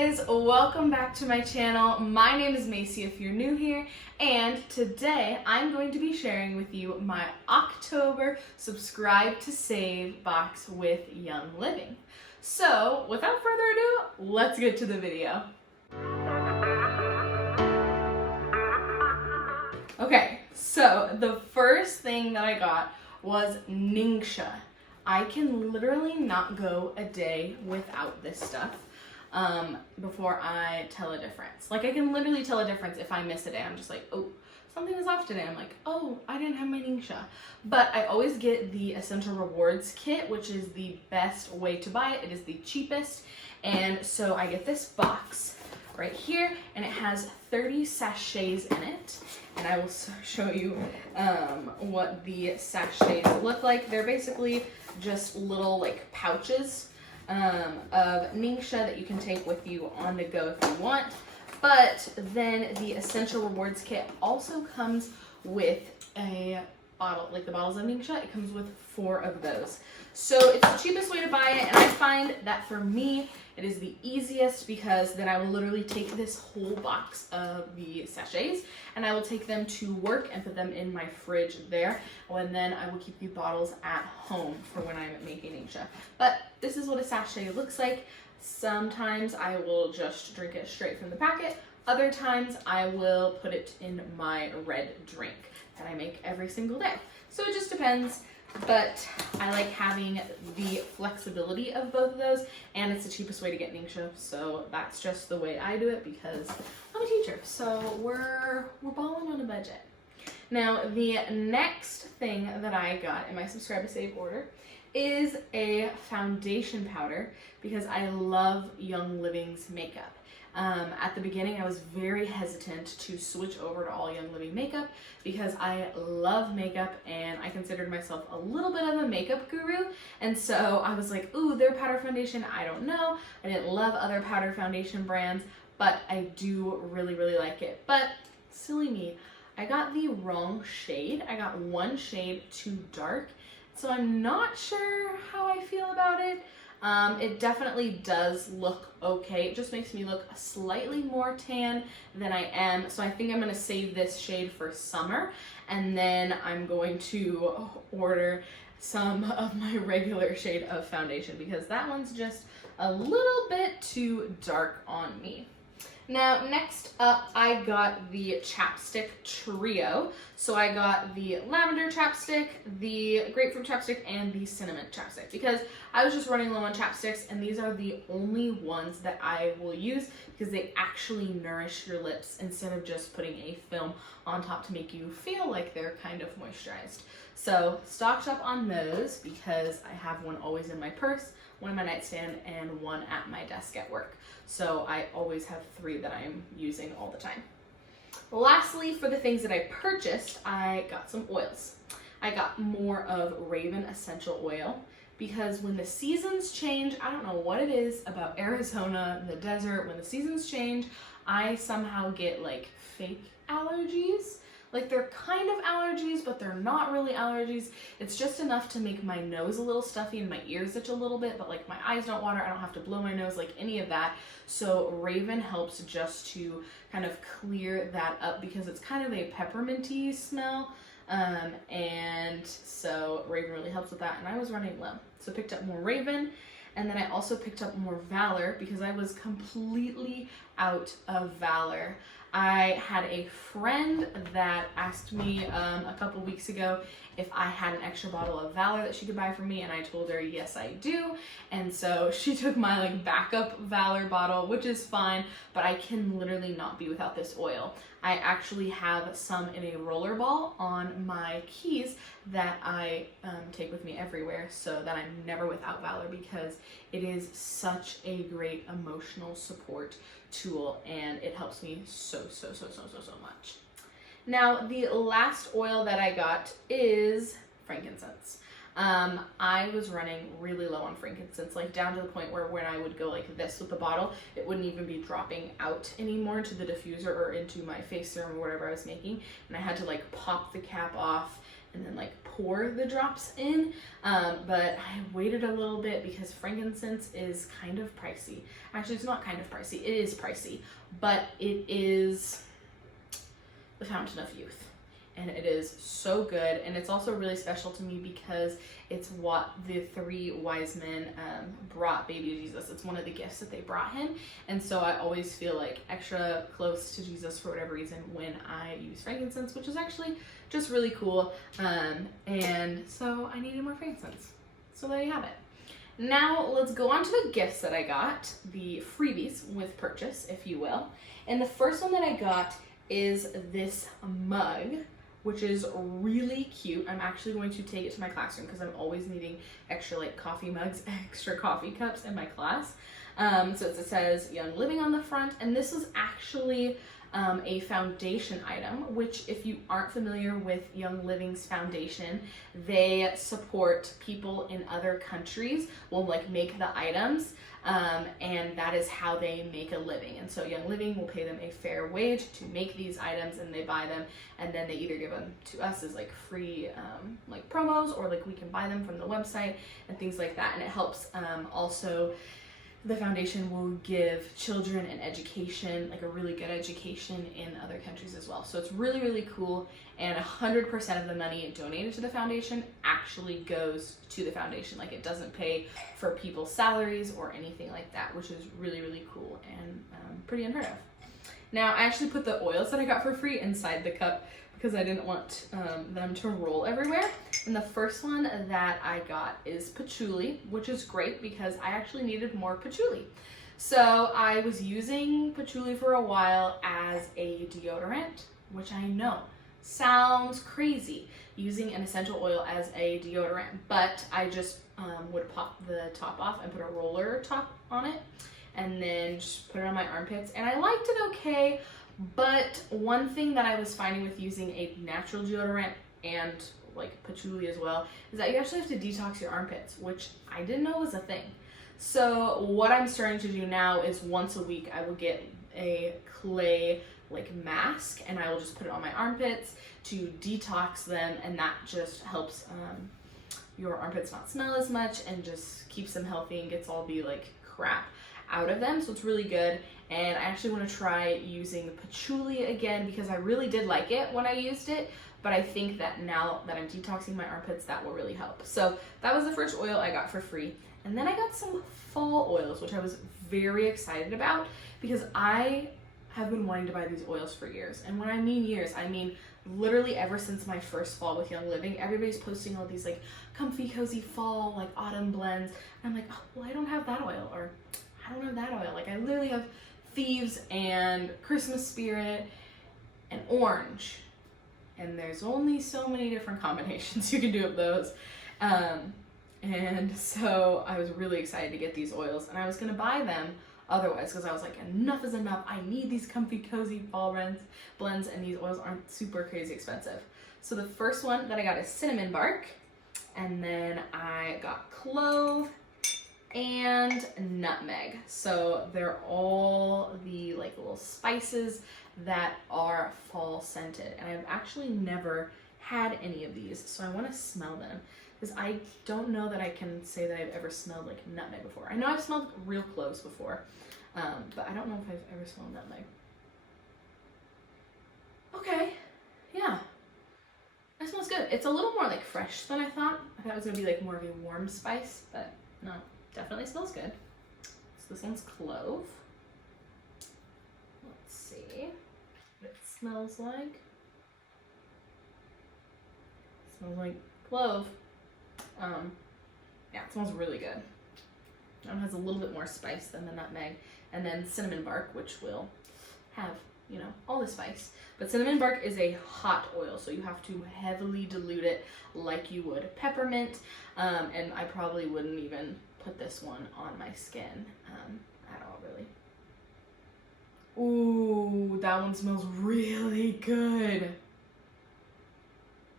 guys, welcome back to my channel. My name is Macy if you're new here, and today I'm going to be sharing with you my October subscribe to save box with Young Living. So without further ado, let's get to the video. Okay, so the first thing that I got was Ningxia. I can literally not go a day without this stuff before I tell a difference. Like, I can literally tell a difference if I miss a day. I'm just like, oh, something is off today. I'm like, oh, I didn't have my Ningxia. But I always get the Essential Rewards kit, which is the best way to buy it. It is the cheapest. And so I get this box right here, and it has 30 sachets in it. And I will show you what the sachets look like. They're basically just little like pouches of Ningxia that you can take with you on the go if you want. But then the Essential Rewards kit also comes with a bottle, like the bottles of Ningxia. It comes with 4 of those. So it's the cheapest way to buy it, and I find that for me it is the easiest because then I will literally take this whole box of the sachets and I will take them to work and put them in my fridge there, and then I will keep the bottles at home for when I'm making Ningxia. But this is what a sachet looks like. Sometimes I will just drink it straight from the packet. Other times I will put it in my red drink that I make every single day. So it just depends. But I like having the flexibility of both of those, and it's the cheapest way to get Ningxia, so that's just the way I do it because I'm a teacher, so we're balling on a budget. Now, the next thing that I got in my subscribe to save order is a foundation powder because I love Young Living's makeup. At the beginning, I was very hesitant to switch over to all Young Living makeup because I love makeup and I considered myself a little bit of a makeup guru. And so I was like, ooh, their powder foundation, I don't know. I didn't love other powder foundation brands, but I do really, really like it. But silly me, I got the wrong shade. I got one shade too dark. So I'm not sure how I feel about it. It definitely does look okay. It just makes me look slightly more tan than I am. So I think I'm going to save this shade for summer, and then I'm going to order some of my regular shade of foundation because that one's just a little bit too dark on me. Now, next up, I got the chapstick trio. So I got the lavender chapstick, the grapefruit chapstick, and the cinnamon chapstick because I was just running low on chapsticks, and these are the only ones that I will use because they actually nourish your lips instead of just putting a film on top to make you feel like they're kind of moisturized. So stocked up on those because I have one always in my purse, one in my nightstand, and one at my desk at work. So I always have 3 that I'm using all the time. Lastly, for the things that I purchased, I got some oils. I got more of Raven essential oil because when the seasons change, I don't know what it is about Arizona, the desert, when the seasons change, I somehow get like fake allergies. Like, they're kind of allergies, but they're not really allergies. It's just enough to make my nose a little stuffy and my ears itch a little bit, but like my eyes don't water, I don't have to blow my nose, like any of that. So Raven helps just to kind of clear that up because it's kind of a pepperminty smell. And so Raven really helps with that, and I was running low. So picked up more Raven, and then I also picked up more Valor because I was completely out of Valor. I had a friend that asked me a couple weeks ago if I had an extra bottle of Valor that she could buy for me, and I told her yes I do, and so she took my like backup Valor bottle, which is fine, but I can literally not be without this oil. I actually have some in a roller ball on my keys that I take with me everywhere so that I'm never without Valor because it is such a great emotional support tool and it helps me so much. Now, the last oil that I got is frankincense. I was running really low on frankincense, like down to the point where when I would go like this with the bottle, it wouldn't even be dropping out anymore to the diffuser or into my face serum or whatever I was making, and I had to like pop the cap off and then like pour the drops in, but I waited a little bit because frankincense is kind of pricey. Actually, it's not kind of pricey, it is pricey, but it is the fountain of youth. And it is so good, and it's also really special to me because it's what the 3 wise men brought baby Jesus. It's one of the gifts that they brought him, and so I always feel like extra close to Jesus for whatever reason when I use frankincense, which is actually just really cool. And so I needed more frankincense, so there you have it. Now let's go on to the gifts that I got, the freebies with purchase, if you will. And the first one that I got is this mug, which is really cute. I'm actually going to take it to my classroom because I'm always needing extra like coffee mugs, extra coffee cups in my class. So it says Young Living on the front, and this is actually a foundation item, which if you aren't familiar with Young Living's foundation, they support people in other countries, will like make the items, and that is how they make a living. And so Young Living will pay them a fair wage to make these items, and they buy them, and then they either give them to us as like free like promos, or like we can buy them from the website and things like that. And it helps also, the foundation will give children an education, like a really good education in other countries as well. So it's really, really cool. And 100% of the money donated to the foundation actually goes to the foundation. Like it doesn't pay for people's salaries or anything like that, which is really, really cool and pretty unheard of. Now, I actually put the oils that I got for free inside the cup because I didn't want them to roll everywhere. And the first one that I got is patchouli, which is great because I actually needed more patchouli. So I was using patchouli for a while as a deodorant, which I know sounds crazy, using an essential oil as a deodorant, but I just would pop the top off and put a roller top on it and then just put it on my armpits, and I liked it okay. But one thing that I was finding with using a natural deodorant and like patchouli as well is that you actually have to detox your armpits, which I didn't know was a thing. So what I'm starting to do now is once a week I will get a clay like mask, and I will just put it on my armpits to detox them, and that just helps your armpits not smell as much and just keeps them healthy and gets all the like crap out of them. So it's really good. And I actually want to try using the patchouli again because I really did like it when I used it, but I think that now that I'm detoxing my armpits, that will really help. So that was the first oil I got for free. And then I got some fall oils, which I was very excited about because I have been wanting to buy these oils for years. And when I mean years, I mean literally ever since my first fall with Young Living. Everybody's posting all these like comfy, cozy fall, like autumn blends. And I'm like, oh, well, I don't have that oil, or I don't have that oil. Like I literally have Thieves and Christmas Spirit and Orange. And there's only so many different combinations you can do of those. And so I was really excited to get these oils, and I was gonna buy them otherwise because I was like, enough is enough. I need these comfy, cozy fall blends, and these oils aren't super crazy expensive. So the first one that I got is cinnamon bark, and then I got clove and nutmeg. So they're all the like little spices that are fall scented, and I've actually never had any of these, so I want to smell them because I don't know that I can say that I've ever smelled like nutmeg before. I know I've smelled real cloves before, but I don't know if I've ever smelled nutmeg. Okay, yeah, that smells good. It's a little more like fresh than I thought. I thought it was gonna be like more of a warm spice, but no, definitely smells good. So this one's clove. Let's see what it smells like. It smells like clove. Yeah, it smells really good. That one has a little bit more spice than the nutmeg, and then cinnamon bark, which will have, you know, all the spice. But cinnamon bark is a hot oil, so you have to heavily dilute it like you would peppermint, and I probably wouldn't even put this one on my skin at all, really. Ooh, that one smells really good.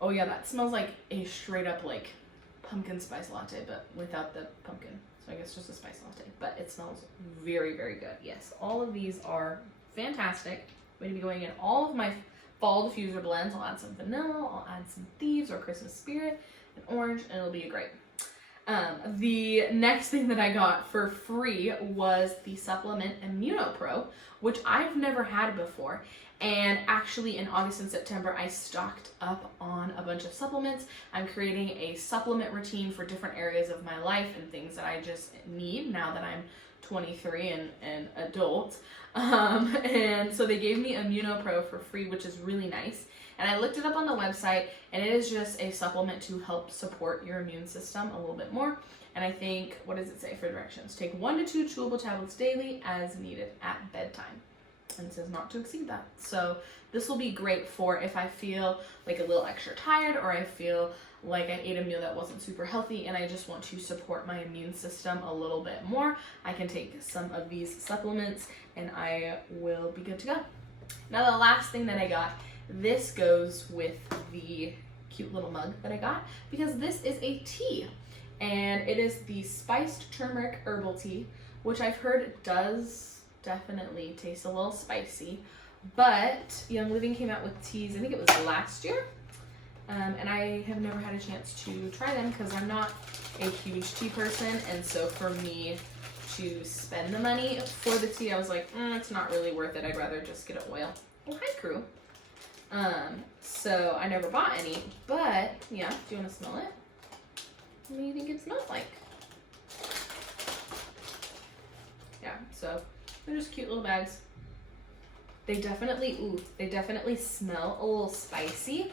Oh yeah, that smells like a straight up like pumpkin spice latte, but without the pumpkin. So I guess just a spice latte, but it smells very, very good. Yes, all of these are fantastic. I'm going to be going in all of my fall diffuser blends. I'll add some vanilla, I'll add some thieves or Christmas spirit and orange, and it'll be great. The next thing that I got for free was the supplement ImmunoPro, which I've never had before. And actually in August and September, I stocked up on a bunch of supplements. I'm creating a supplement routine for different areas of my life and things that I just need now that I'm 23 and adult. And so they gave me ImmunoPro for free, which is really nice. And I looked it up on the website, and it is just a supplement to help support your immune system a little bit more. And I think, what does it say for directions? Take 1 to 2 chewable tablets daily as needed at bedtime. And it says not to exceed that. So this will be great for if I feel like a little extra tired, or I feel like I ate a meal that wasn't super healthy and I just want to support my immune system a little bit more. I can take some of these supplements and I will be good to go. Now the last thing that I got, this goes with the cute little mug that I got, because this is a tea, and it is the spiced turmeric herbal tea, which I've heard does definitely taste a little spicy, but Young Living came out with teas, I think it was last year, and I have never had a chance to try them because I'm not a huge tea person, and so for me to spend the money for the tea, I was like, it's not really worth it. I'd rather just get an oil. Oh, hi, crew. So I never bought any, but yeah, do you want to smell it? What do you think it smells like? Yeah, so they're just cute little bags. They definitely smell a little spicy.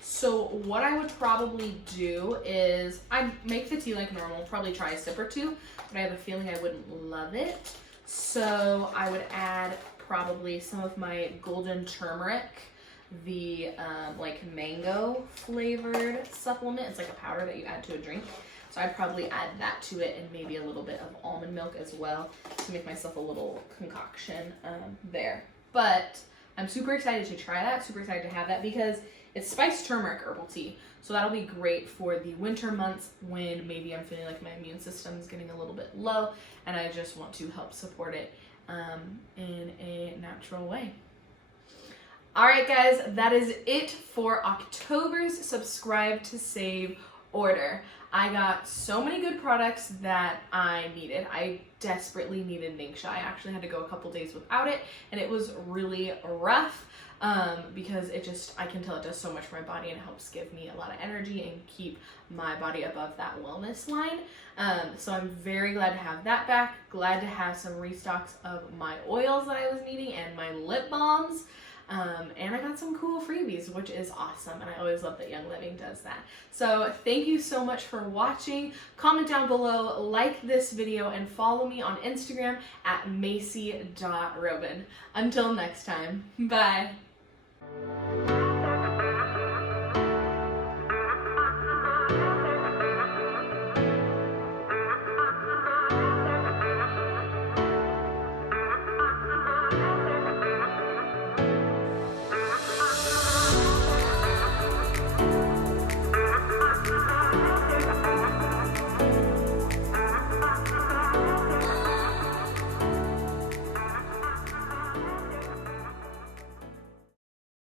So what I would probably do is I'd make the tea like normal, probably try a sip or two, but I have a feeling I wouldn't love it. So I would add probably some of my golden turmeric, the like mango flavored supplement. It's like a powder that you add to a drink. So I'd probably add that to it, and maybe a little bit of almond milk as well to make myself a little concoction there. But I'm super excited to try that, super excited to have that, because it's spiced turmeric herbal tea. So that'll be great for the winter months when maybe I'm feeling like my immune system is getting a little bit low and I just want to help support it in a natural way. Alright guys, that is it for October's Subscribe to Save order. I got so many good products that I needed. I desperately needed Ningxia. I actually had to go a couple days without it, and it was really rough because I can tell it does so much for my body, and it helps give me a lot of energy and keep my body above that wellness line. So I'm very glad to have that back. Glad to have some restocks of my oils that I was needing and my lip balms. And I got some cool freebies, which is awesome, and I always love that Young Living does that. So thank you so much for watching. Comment down below, like this video, and follow me on Instagram at macy.robin. Until next time, bye.